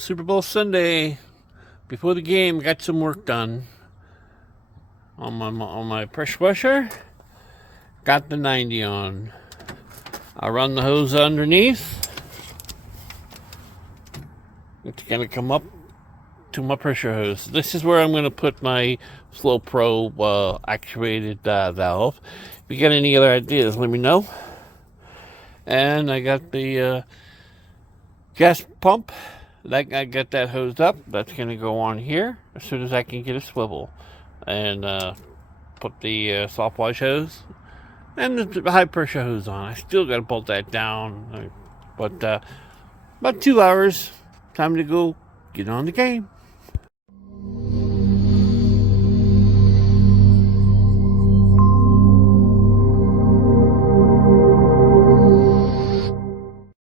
Super Bowl Sunday. Before the game, got some work done on my pressure washer. Got the 90 on. I run the hose underneath. It's gonna come up to my pressure hose. This is where I'm gonna put my Flow Pro actuated valve. If you got any other ideas, let me know. And I got the gas pump. I got that hosed up. That's gonna go on here as soon as I can get a swivel, and put the soft wash hose and the high pressure hose on. I still gotta bolt that down, but about 2 hours. Time to go get on the game.